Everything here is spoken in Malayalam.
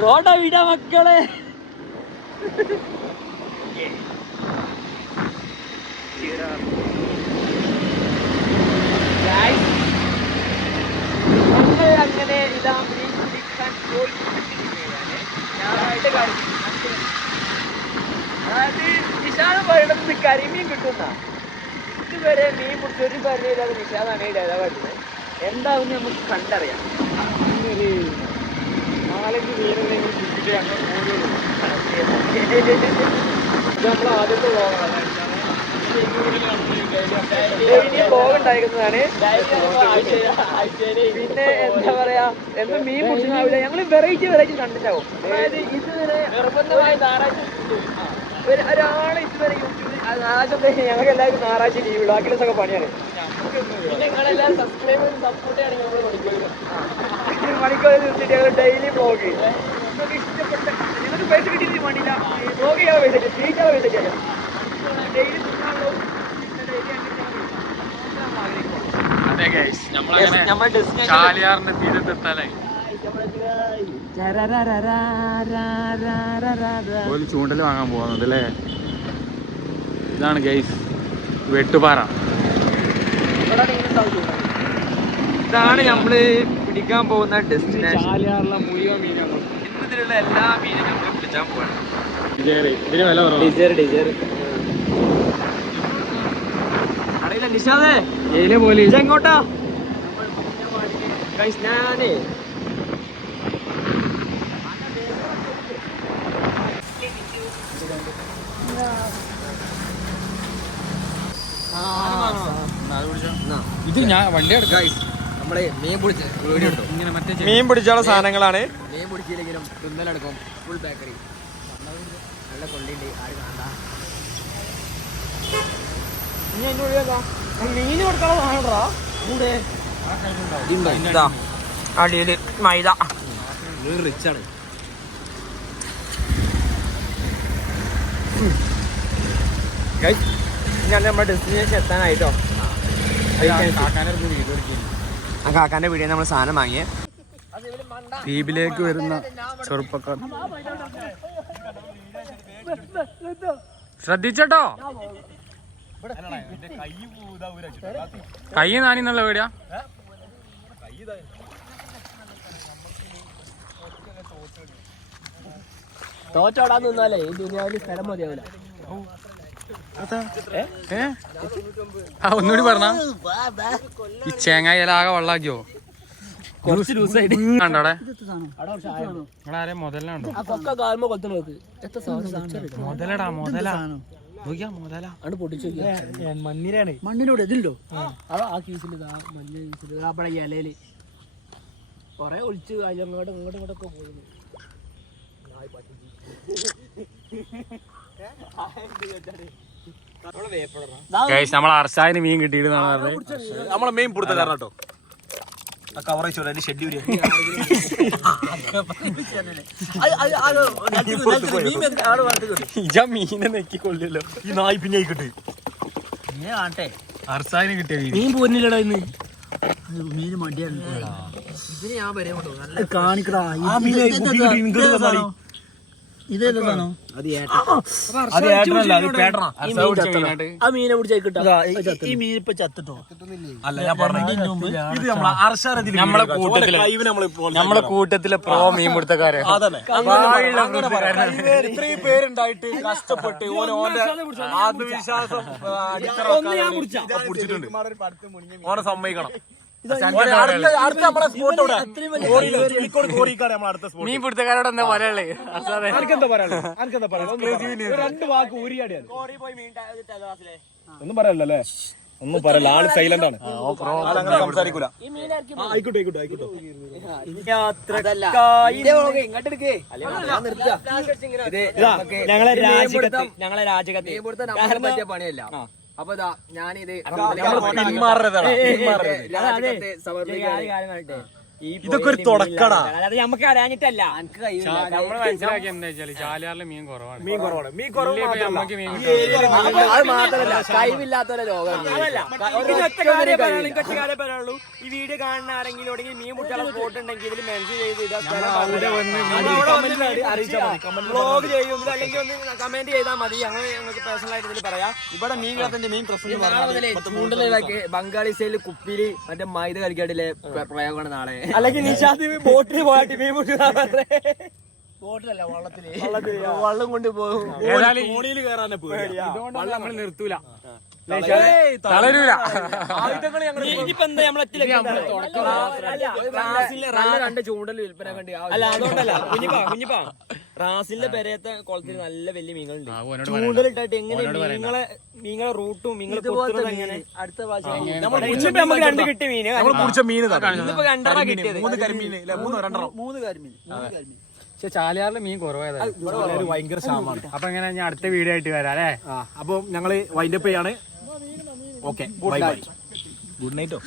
റോഡ വിട മക്കളെ. അങ്ങനെ ഇതാ മീൻ പിടിക്കാൻ പോയിക്കൊണ്ടിരിക്കുകയാണ്. ഞാനായിട്ട് കാണിച്ചു. അതായത് നിഷാദ് പറയുന്നത് കരിമീൻ കിട്ടുന്ന ഇതുവരെ മീൻ പിടിച്ചൊരു പറഞ്ഞില്ലാതെ നിഷാദാണ് ഈ ഡയലോഗായിട്ടുള്ളത്. എന്താണെന്ന് നമുക്ക് കണ്ടറിയാം. ഒരു 4-5 പേരെ പിടിച്ചിട്ട് അങ്ങനെ നമ്മൾ ആദ്യത്തെ ബ്ലോഗ് ഉണ്ടായിരിക്കുന്നതാണ്. പിന്നെ എന്താ പറയാ, എന്നും മീൻ പിടിച്ചിട്ടാവില്ല, ഞങ്ങൾ വെറൈറ്റി കണ്ടിട്ടാവും. അതായത് ഇതുവരെ നിർബന്ധമായി ഞായറാഴ്ച ഒരാള് ഇതുവരെ യൂട്യൂബിൽ ഞായറാഴ്ച ഞങ്ങൾക്ക് എല്ലാവർക്കും ഞായറാഴ്ച ലീവ് ബാക്കി ദിവസമൊക്കെ പണിയാണ്. പിന്നെ നിങ്ങളെല്ലാവരും സബ്സ്ക്രൈബ് സപ്പോർട്ട് ചെയ്യണമെങ്കിൽ നമ്മൾ മണിക്കൂർ നിർത്തിയിട്ട് ഞങ്ങൾ ഡെയിലി ബ്ലോഗ് നിങ്ങൾക്ക് ഇഷ്ടപ്പെട്ട നിങ്ങൾക്ക് പൈസ കിട്ടിയിട്ട് വേണ്ടിയില്ല, ബ്ലോഗ് ചെയ്യാൻ പൈസ ട്രീറ്റാൻ പൈസ ചെയ്യാം. ഡെയിലി ചാലിയാറിന്റെ തീരത്തെത്താനായി ഒരു ചൂണ്ടൽ വാങ്ങാൻ പോകുന്നത് അല്ലേ. ഇതാണ് ഗൈസ് വെട്ടുപാറ. ഇതാണ് നമ്മള് പിടിക്കാൻ പോകുന്ന ഡെസ്റ്റിനേഷൻ. ചാലിയാറിലെ മുഴുവൻ മീനുകൾ ഇതിലുള്ള എല്ലാ മീനും നമ്മൾ പിടിച്ചാൻ പോവാണ്. ഇതിന് വില അറിയില്ല നിഷാദേ എങ്ങോട്ടാ ഞാനേ ഇത് ഞാൻ വണ്ടി എടുക്കാം. നമ്മളെ മീൻ പിടിച്ച മീൻ പിടിച്ചുള്ള സാധനങ്ങളാണ്. മീൻ പിടിച്ചില്ലെങ്കിലും തിന്നലെടുക്കും. ഫുൾ ബേക്കറി നല്ല കൊള്ളിണ്ട്. ആര് കാണണ്ട മീൻ കൊടുക്കാനുള്ള സാധനടാ കൂടെ അടിയില് മൈദ റിച്ചാണ്. ഞാൻ നമ്മുടെ ഡെസ്റ്റിനേഷൻ എത്താനായിട്ടോ. ആ കാക്കാന്റെ വീഡിയോ നമ്മൾ സാധനം വാങ്ങിയേ. ദ്വീപിലേക്ക് വരുന്ന ചെറുപ്പക്കാർ ശ്രദ്ധിച്ചട്ടോ. കൈ നാനിന്നുള്ള വീടിയാ. തോറ്റോടാൻ നിന്നാലേ ഈ ദുനിയാവിൽ സ്ഥലം മതിയാവില്ല. ഒന്നുകൂടി പറഞ്ഞ ഈ ചേങ്ങായി ആകെ വെള്ളാക്കിയോ കണ്ടോടെ ആരെ മുതലാണ്ടോ. മുതലടാ മുതലാ മണ്ണിലൂടെ ഇതില്ലോ ആ കീസിൽ മഞ്ഞ കീസിൽ അവിടെ ഇലയില് കൊറേ ഒളിച്ച് അങ്ങോട്ടും ഇങ്ങോട്ടൊക്കെ പോയിരുന്നു. നമ്മളെ അർഷായിന് മീൻ കിട്ടിയിട്ടാണ് പറഞ്ഞത്. നമ്മളെ മെയിൻ പുറത്തെ കാരണം കേട്ടോ. കവറേജ് ഷെഡ്യൂൾ മീനെ നെക്കിക്കൊള്ളല്ലോ. ഈ നായി പിന്നെ ആയിക്കോട്ടെ അർഷായിന് കിട്ടിയ മീൻ പോരുന്നില്ലടാ ഇന്ന്. മീൻ മടിയാണ് ഇതിന് ഞാൻ പറയാൻ കാണിക്കടാ. ഇതേതാണോ ആ മീനെ പിടിച്ചേക്കിട്ടോ. ഈ മീൻ ഇപ്പൊ ചത്തിട്ടോ. അല്ല ഞാൻ പറഞ്ഞു ഇത് നമ്മളെ കൂട്ടത്തിലെ പ്രോ മീൻ പിടുത്തക്കാരെ. ഇത്രയും പേരുണ്ടായിട്ട് കഷ്ടപ്പെട്ട് ആത്മവിശ്വാസം പിടിച്ചിട്ടുണ്ട്. ഓനെ സമ്മതിക്കണം. മീൻ പിടുത്തക്കാരോട് എന്താ പറയാളേ? ഒന്നും പറയല്ലേ, ഒന്നും പറയല്ല. ആള് സൈലന്റ് ആണ്, സംസാരിക്കൂല. ഞങ്ങളെ രാജകത്തെ പണിയല്ല. അപ്പൊ ഞാനിത് ഇതൊക്കെ ഒരു തുടക്കടാ. അതായത് നമുക്ക് അറിയാഞ്ഞിട്ടല്ല, നമ്മള് മനസ്സിലാക്കി എന്താ വെച്ചാല് ചാലിയാറില് മീൻ കുറവാണ്. മീൻ കുറവാണ്. മീൻ കുറവ് നമുക്ക് മീൻ അത് മാത്രമല്ല കഴിവില്ലാത്തവരെ ലോകം. പറയാനുള്ളൂ, ഈ വീഡിയോ കാണുന്ന ആരെങ്കിലും എവിടെയെങ്കിലും മീൻ മുട്ടാനുള്ള സ്പോട്ട് ഉണ്ടെങ്കിൽ ഇതിൽ മെൻഷൻ ചെയ്ത് വ്ലോഗ് ചെയ്യും, അല്ലെങ്കിൽ ഒന്ന് കമന്റ് ചെയ്താൽ മതി. ഞങ്ങൾക്ക് പേഴ്സണൽ ആയിട്ട് ഇതിൽ പറയാം. ഇവിടെ മീൻ കിടത്തിന്റെ മെയിൻ പ്രശ്നം ചൂണ്ടലൊക്കെ ബംഗാളി സ്റ്റൈലിൽ കുപ്പിയില് മറ്റേ മൈദ കളിക്കാട്ടിലെ പ്രയോഗമാണ് നാളെ. അല്ലെങ്കിൽ നിഷാദ് ബോട്ടിൽ പോയിട്ട് മീൻ മുട്ടുക, ബോട്ടിലല്ല വള്ളത്തില് വള്ളം കൊണ്ട് പോകും. തോണിയിൽ കയറാനെ പേടിയാ. വള്ളം നമ്മൾ നിർത്തൂല, തളരൂല. ഇനിയിപ്പോ എന്താ നമ്മളെ രണ്ട് ചൂണ്ടൽ വിൽപ്പന കണ്ടി. അല്ല അതുകൊണ്ടല്ല കുഞ്ഞിപ്പാ റാസിന്റെ പെരയത്തെ കുളത്തിൽ നല്ല വലിയ മീനുകളുണ്ട്. ചൂണ്ടലിട്ടായിട്ട് എങ്ങനെ മീങ്ങളെ റൂട്ടും മീങ്ങളെ എങ്ങനെ അടുത്ത പ്രാവശ്യം ഇന്നിപ്പോ നമുക്ക് 2 കിട്ടിയ മീന്, കുടിച്ച മീൻ ഇന്നിപ്പോ 2.5 കിട്ടിയത്. 3 കരിമീൻ, 3 കരിമീൻ. പക്ഷെ ചാലിയാറില് മീൻ കുറവായതാണ്. ഭയങ്കര ക്ഷാമാണ്. അപ്പൊ എങ്ങനെ ഞാൻ അടുത്ത വീഡിയോ ആയിട്ട് വരാം അല്ലേ? അപ്പൊ ഞങ്ങള് വൈൻഡപ്പ് ചെയ്യാണ്. Okay, good നൈറ്റോ.